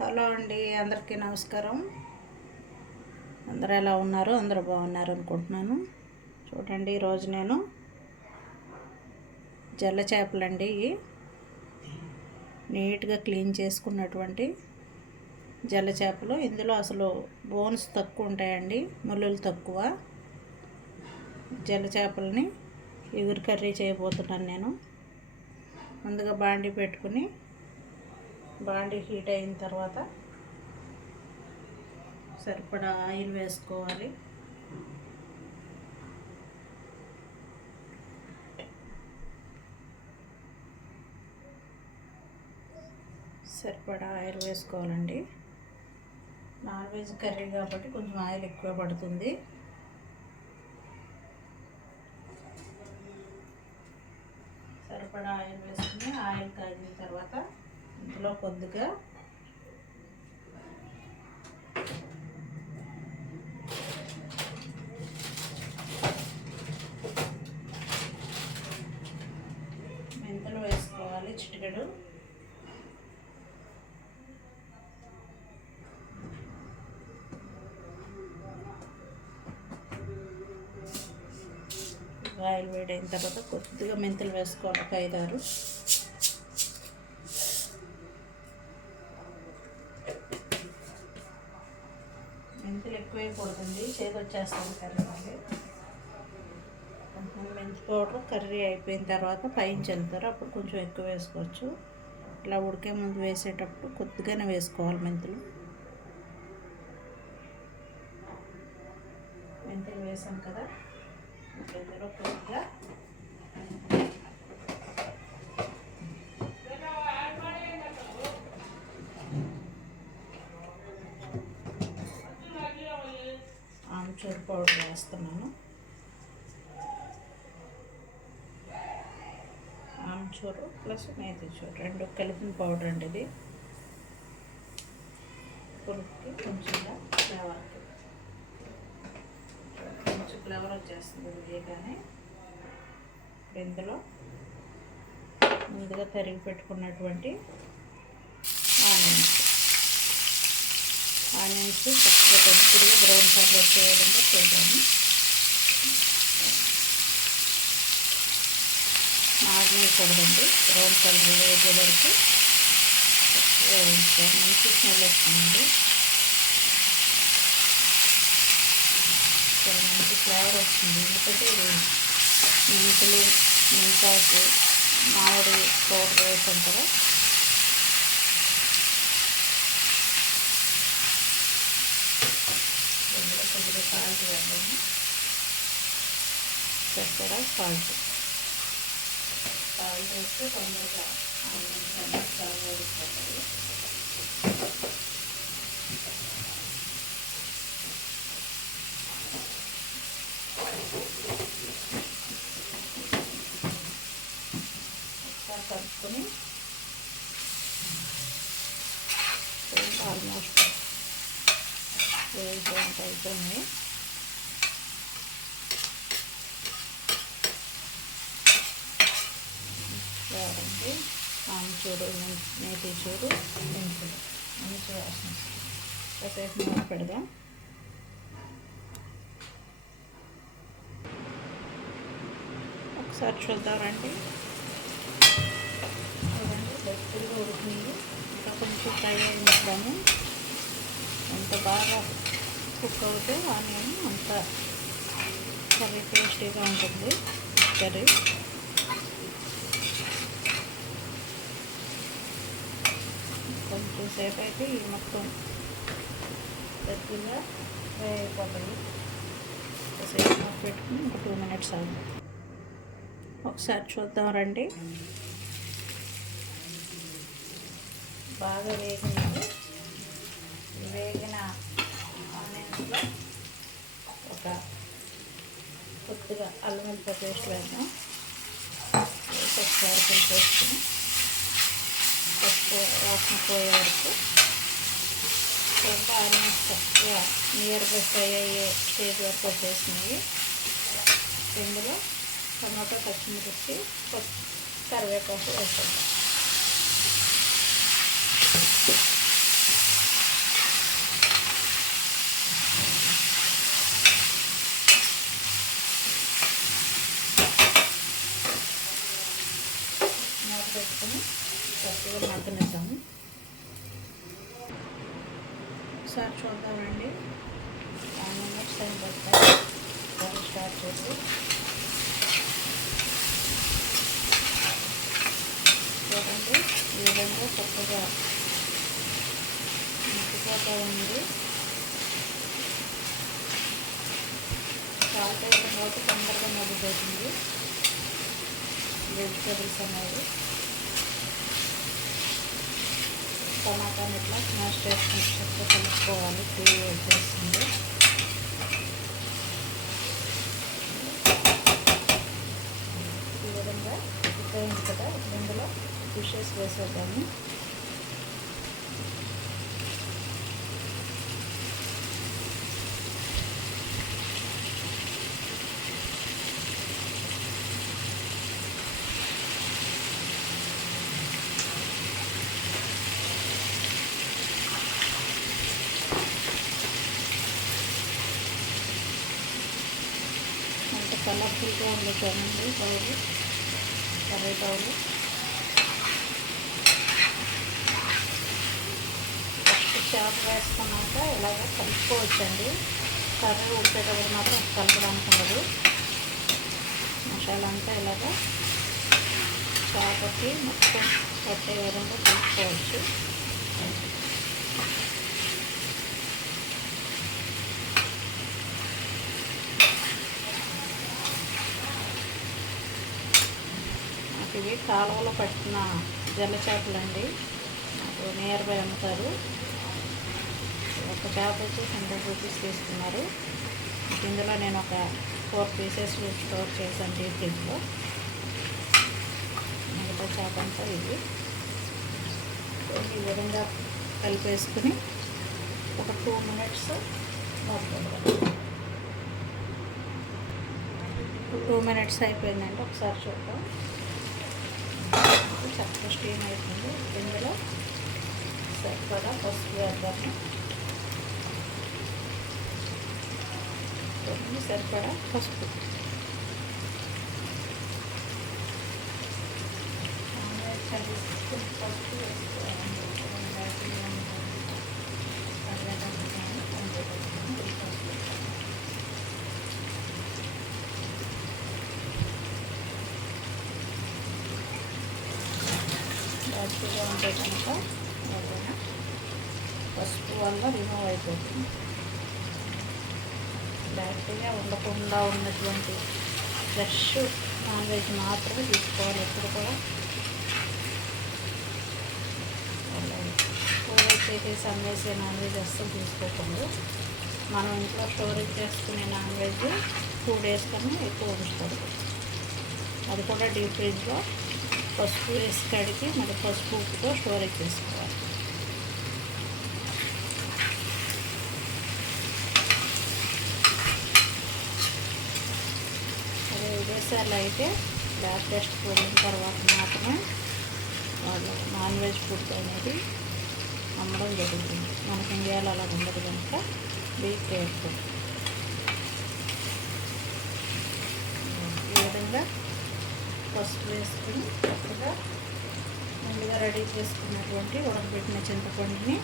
Hello అండి అందరికీ నమస్కారం. అందరు ఎలా ఉన్నారు? అందరూ బాగున్నారు అనుకుంటున్నాను. చూడండి ఈరోజు నేను జల్ల చేపలండి ఇవి. నీట్గా క్లీన్ చేసుకున్నటువంటి జల్ల చేపలు. ఇందులో అసలు బోన్స్ తక్కువ ఉంటాయండి ముళ్ళులు తక్కువ. జల్ల చేపలని ఎగురు కర్రీ చేయబోతున్నాను నేను. ముందుగా బాండి పెట్టుకుని బాండీ హీట్ అయిన తర్వాత సరిపడా ఆయిల్ వేసుకోవాలి. సరిపడా ఆయిల్ వేసుకోవాలండి. నాన్ వెజ్ కర్రీ కాబట్టి కొంచెం ఆయిల్ ఎక్కువ పడుతుంది సరిపడా ఆయిల్ వేసుకుని ఆయిల్ కాగిన తర్వాత ఇందులో కొద్దిగా మెంతులు వేసుకోవాలి చిటికెడు. ఆయిల్ వేడైన తర్వాత కొద్దిగా మెంతులు వేసుకోవాలి ఒక ఐదారు. మెంతులు ఎక్కువైపోతుంది. చేతి కర్రీ మళ్ళీ. మెంతి పౌడర్ కర్రీ అయిపోయిన తర్వాత పైన చల్లుతారు. అప్పుడు కొంచెం ఎక్కువ వేసుకోవచ్చు. ఇట్లా ఉడికే ముందు వేసేటప్పుడు కొద్దిగానే వేసుకోవాలి మెంతులు. మెంతులు వేసాం కదా ఇందులో కొద్దిగా ఆమ్చూర్ పౌడర్ వేస్తున్నాను. ఆమ్చూరు ప్లస్ మేతిచూరు రెండు కలిపిన పౌడర్ అండి ఇది. పులుపుకి కొంచెం ఫ్లేవర్కి కొంచెం ఫ్లేవర్ వచ్చేస్తుంది వేయగానే. ఇందులో ముందుగా తరిగి పెట్టుకున్నటువంటి ఆనియన్స్ ఆనియన్స్ చక్కగా కొద్దిగా బ్రౌన్ కలర్ వచ్చే విధంగా చేద్దాము. చూడండి బ్రౌన్ కలర్ వేసే వరకు మంచి స్మెల్ వస్తుందండి చాలా మంచి ఫ్లేవర్ వస్తుంది. ఎందుకంటే ఇది మెంతులు మెంతాకు మామిడి తోట వేసాం కదా ఇందులో కొద్దిగా సాల్ట్ వేద్దాము చక్కెర సాల్ట్ సాల్ట్ వేస్తే తొందరగా కలుపుకొని ఆల్మోస్ట్ వేయించేంత అయిపోయింది చూడు నేతి చూడు మెంతులు మంచి చూడాల్సిన కాసేపు మూత పెడదాం. ఒకసారి చూద్దామండి గట్టిగా ఉడికింది. ఇంకా కొంచెం ఫ్రై అయిద్దాము ఎంత బాగా కుక్ అవుతే ఆనియన్ అంత కర్రీ టేస్టీగా ఉంటుంది. కర్రీ కొంచెం సేపు అయితే ఈ మొత్తం గట్టిగా ఫ్రై అయిపోతుంది సేపు పెట్టుకుని ఒక టూ మినిట్స్ అవుతుంది ఒకసారి చూద్దాం రండి. బాగా వేగినది వేగిన ఆనియన్స్లో ఒక కొద్దిగా అల్లం వెల్లిపాయ పేస్ట్ వేద్దాం. వేసి ఒకసారి కలిపేసుకుని పసుపు వాసన పోయే వరకు ఆల్మోస్ట్ నియర్ బెస్ట్ అయ్యే స్టేజ్ వరకు వచ్చేసినాయి. ఇందులో టమాటో పచ్చిమిర్చి కరివేపాకు వేసాం మూత పెట్టుకుని వేసేద్దాం మగ్గనిద్దాము ఒకసారి చూద్దామండి. ఫైవ్ మినిట్స్ టైం పడతాయి స్టార్ట్ చేసి. చూడండి ఈ విధంగా చక్కగా ముక్కిపోతూ ఉంది సాల్ట్ అయిన తర్వాత తొందరగా మగ్గిపోతుంది. వెజిటేబుల్స్ అనేవి టమాటాని ఇట్లా స్మాష్ చేసుకుని చక్కగా కలుపుకోవాలి. గ్రేవీ వచ్చేస్తుంది ఈ విధంగా అయిపోయింది కదా ఇందులో ఫిషెస్ వేసేద్దాము అంత కలర్ఫుల్గా ఉంది చూడండి బౌలు కర్రీ బౌలు ఫస్ట్ చేప వేసుకున్నాక ఇలాగ కలుపుకోవచ్చండి. కర్రీ ఉడికేటప్పుడు మాత్రం కలపడానికి ఉండదు. మసాలా అంతా ఇలాగ చేపకి మొత్తం పట్టే విధంగా కలుపుకోవచ్చు. ఇవి కాలువలో పట్టిన జల్ల చేపలండి నాకు నియర్ బై అమ్ముతారు. ఒక చేప వచ్చి హండ్రెడ్ రూపీస్ తీసుకున్నారు. ఇందులో నేను ఒక ఫోర్ పీసెస్ స్టోర్ చేశాను డీప్ ఫ్రిడ్జ్లో మిగతా చేప అంతా ఇది. ఈ విధంగా కలిపేసుకుని ఒక టూ మినిట్స్ టూ మినిట్స్ అయిపోయిందంటే ఒకసారి చూద్దాం. చక్కగా స్టీమ్ అయిపోయింది ఇందులో సరిపడా పసుపు వేద్దాము. కొన్ని సరిపడా పసుపు. పసుపు వేసుకోవాలి. ఘాటుగా ఉంటే కనుక ఏదైనా. పసుపు వల్ల రిమూవ్ అయిపోతుంది. బ్యాక్టీరియా ఉండకుండా ఉన్నటువంటి ఫ్రెష్ నాన్ వెజ్ మాత్రమే తీసుకోవాలి ఎప్పుడు కూడా. స్టోరేజ్ చేసేసి అమ్మేసే నాన్ వెజ్ అస్సలు తీసుకోకూడదు. మనం ఇంట్లో స్టోరేజ్ చేసుకునే నాన్ వెజ్ టూ డేస్ కన్నా ఎక్కువ ఉంచకూడదు అది కూడా డీప్ ఫ్రిడ్జ్లో పసుపు వేసి కడిగి మళ్ళీ పసుపు ఉప్పుతో స్టోరేజ్ ఎక్కేసుకోవాలి అదే విదేశాల్లో అయితే ల్యాబ్ టెస్ట్ పోయిన తర్వాత మాత్రమే వాళ్ళు నాన్ వెజ్ ఫుడ్ అనేది అమ్మడం జరుగుతుంది. మనకి ఇండియాలో అలా ఉండదు కనుక బీ కేర్ఫుల్ ఈ విధంగా పసుపు వేసుకుని చక్కగా ముందుగా రెడీ చేసుకున్నటువంటి ఉడకబెట్టిన చింతపండుని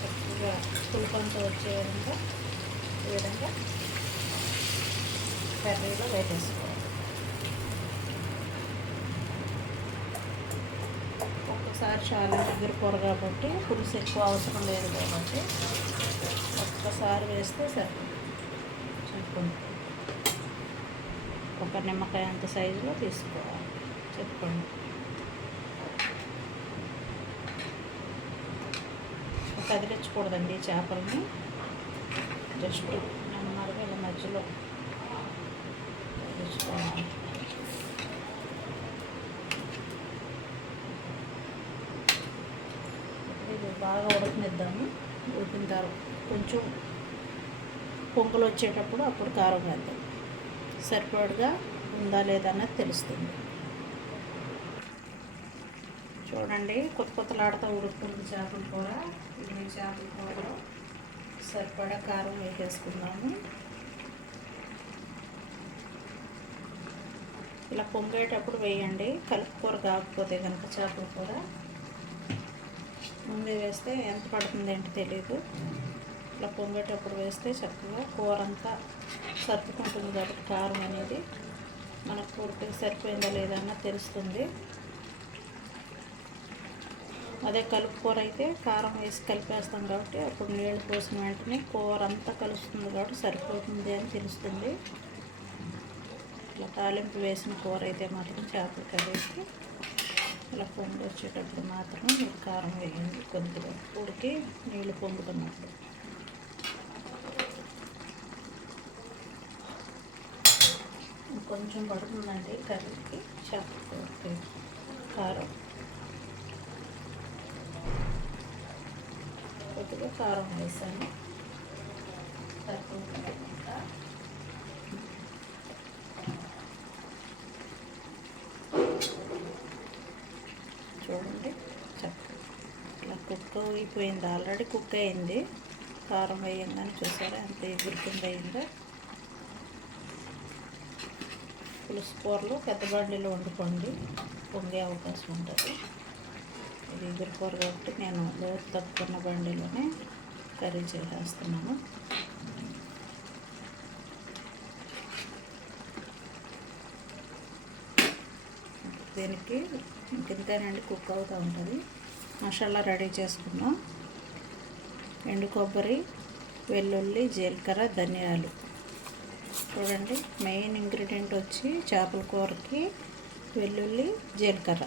చక్కగా పులుపంతా వచ్చే విధంగా ఈ విధంగా కర్రీలో వేసేసుకోవాలి. ఒక్కసారి చాలా దగ్గర కూర కాబట్టి పులుసు ఎక్కువ అవసరం లేదు కాబట్టి ఒక్కసారి వేస్తే సరిపోతుంది. చెప్పండి ఒక నిమ్మకాయ అంత సైజులో తీసుకోవాలి. చెప్పండి. కదిలించకూడదండి చేపలని. జస్ట్ నెమ్మదిగా ఇలా మధ్యలో కదిలించుకోవాలి ఇది బాగా ఉడకనిద్దాము. ఉడికిన తర్వాత కొంచెం పొంగులు వచ్చేటప్పుడు అప్పుడు కారం వేద్దాం. సరిపడగా ఉందా లేదా అన్నది తెలుస్తుంది. చూడండి కొత్త కొత్తలాడుతూ ఉడుకుతుంది చేపల కూర. ఇది చేపల కూరలో సరిపడా కారం వేసేసుకుందాము. ఇలా పొంగేటప్పుడు వేయండి. కలుపుకూర కాకపోతే కనుక చేపల కూర. ముందే వేస్తే ఎంత పడుతుంది ఏంటి తెలియదు ఇట్లా పొంగేటప్పుడు వేస్తే చక్కగా కూర అంతా సర్దుకుంటుంది కాబట్టి కారం అనేది. మనకు పూర్తిగా సరిపోయిందా లేదా అన్న తెలుస్తుంది. అదే కలుపు కూర అయితే కారం వేసి కలిపేస్తాం కాబట్టి అప్పుడు నీళ్ళు పోసిన వెంటనే కూర అంతా కలుస్తుంది కాబట్టి సరిపోతుంది అని తెలుస్తుంది. ఇట్లా తాలింపు వేసిన కూర అయితే మాత్రం చేపల కర్రీకి ఇలా పొంగి వచ్చేటప్పుడు మాత్రం కారం వేయండి. కొద్దిగా ఉడికి నీళ్ళు పొంగుతున్నప్పుడు. కొంచెం పడుతుందండి కర్రీకి చేపల కారం. కొద్దిగా కారం వేసాను. చూడండి ఇట్లా కుక్ అయిపోయింది ఆల్రెడీ కుక్ అయింది. కారం వేయంగానే చూసారా ఎంత ఎగురుతుంది అయిందో. పులుసు కూరలు పెద్ద బండిలో వండుకోండి. పొంగే అవకాశం ఉంటుంది. ఇది ఎగురుకూర కాబట్టి నేను లోతు తక్కున్న బండిలోనే కర్రీ చేసేస్తున్నాను. దీనికి ఇంకెంతేనండి కుక్ అవుతూ ఉంటుంది. మసాలా రెడీ చేసుకున్నాం. ఎండు కొబ్బరి వెల్లుల్లి జీలకర్ర ధనియాలు. చూడండి మెయిన్ ఇంగ్రీడియంట్ వచ్చి చేపల కూరకి వెల్లుల్లి జీలకర్ర.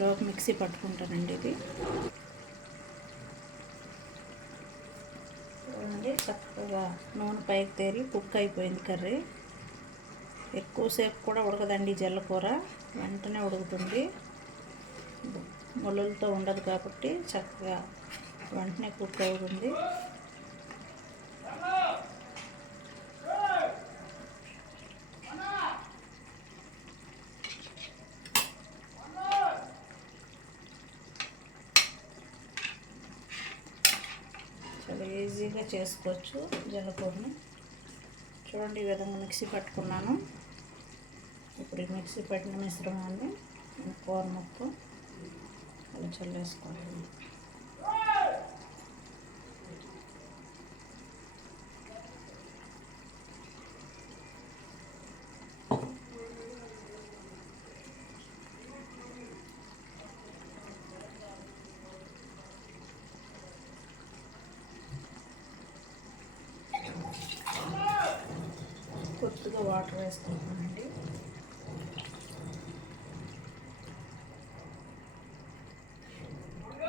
లో మిక్సీ పట్టుకుంటానండి ఇది. చూడండి చక్కగా నూనె పైకి తేరి కుక్ అయిపోయింది కర్రీ. ఎక్కువసేపు కూడా ఉడకదండి జల్లకూర వెంటనే ఉడుకుతుంది. ముళ్ళలతో ఉండదు కాబట్టి చక్కగా వెంటనే కుక్ అవుతుంది చాలా ఈజీగా చేసుకోవచ్చు జల్లకూరని చూడండి ఈ విధంగా మిక్సీ పట్టుకున్నాను. ఇప్పుడు ఈ మిక్సీ పట్టిన మిశ్రమాన్ని కూర మొత్తం చల్లేసుకోవాలి కొద్దిగా వాటర్ వేసుకుంటామండి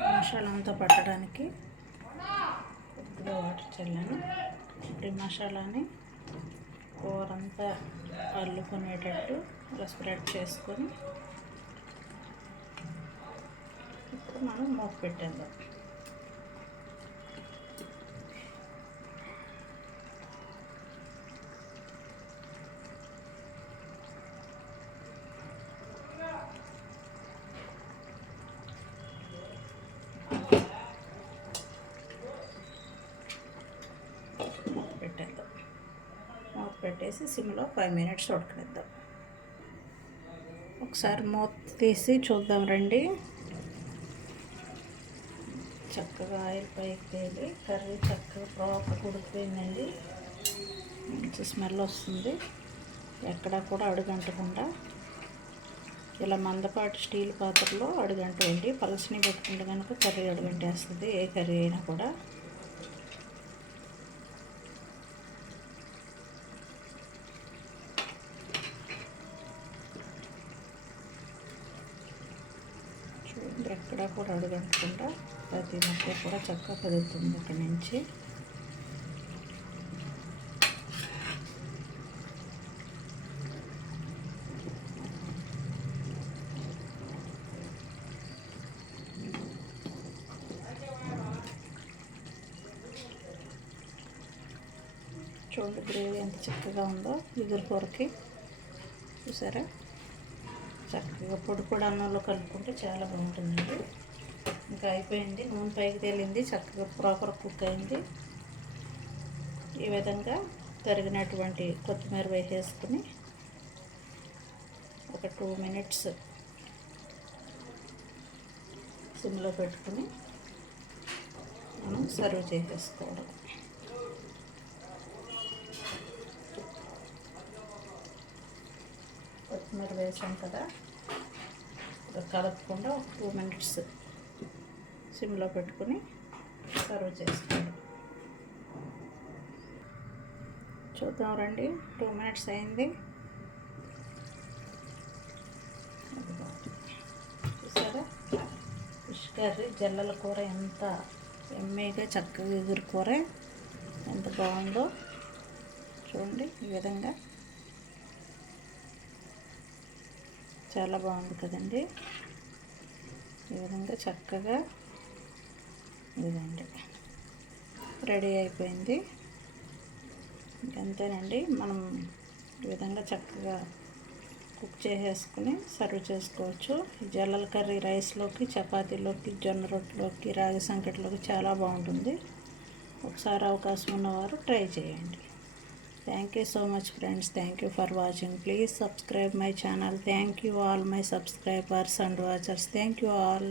మసాలా అంతా పట్టడానికి ఇప్పుడు వాటర్ చల్లాను. ఇప్పుడు మసాలాని కూర అంతా అల్లుకునేటట్టు అలా స్ప్రెడ్ చేసుకొని ఇప్పుడు మనం మూత పెట్టేద్దాం మూత పెట్టేసి సిమ్లో ఫైవ్ మినిట్స్ ఉడకనిద్దాం. ఒకసారి మూత తీసి చూద్దాం రండి. చక్కగా ఆయిల్ పైకి తేలి కర్రీ చక్కగా ప్రాపర్ ఉడికిపోయిందండి. మంచి స్మెల్ వస్తుంది. ఎక్కడా కూడా అడుగంటకుండా. ఇలా మందపాటి స్టీల్ పాత్రలో అడుగంటేయండి. పలసని పెట్టుకుంటే కనుక కర్రీ అడుగంటేస్తుంది. ఏ కర్రీ అయినా కూడా చూడండి ఎక్కడ కూడా అడుగంటకుండా ప్రతి మొక్క కూడా చక్కగా కదులుతుంది ఇక్కడ నుంచి. చూడండి గ్రేవీ ఎంత చక్కగా ఉందో ఇగురు కూరకి చూసారా? చక్కగా పొడి పొడి అన్నంలో కలుపుకుంటే చాలా బాగుంటుందండి. ఇంకా అయిపోయింది. నూనె పైకి తేలింది. చక్కగా ప్రాపర్ కుక్ అయింది. ఈ విధంగా తరిగినటువంటి కొత్తిమీర వేసేసుకుని ఒక టూ మినిట్స్ సిమ్లో పెట్టుకుని మనం సర్వ్ చేసేసుకోవడం. కొత్తిమీర వేసాం కదా. కలపకుండా ఒక టూ మినిట్స్ సిమ్లో పెట్టుకుని సర్వ్ చేసుకోవడం చూద్దాం రండి. టూ మినిట్స్ అయింది. చూసారా? ఫిష్ కర్రీ జల్లల కూర ఎంత ఎమ్మీగా చక్కగా ఎగురు కూర ఎంత బాగుందో చూడండి ఈ విధంగా. చాలా బాగుంది కదండి ఈ విధంగా చక్కగా ఇదండి. రెడీ అయిపోయింది. ఇంకంతేనండి. మనం ఈ విధంగా చక్కగా కుక్ చేసేసుకుని సర్వ్ చేసుకోవచ్చు. జల్లల కర్రీ రైస్లోకి చపాతీలోకి జొన్న రొట్టెలోకి రాగి సంకటిలోకి చాలా బాగుంటుంది. ఒకసారి అవకాశం ఉన్నవారు ట్రై చేయండి. Thank you so much friends. Thank you for watching. Please subscribe my channel. Thank you all my subscribers and watchers. Thank you all.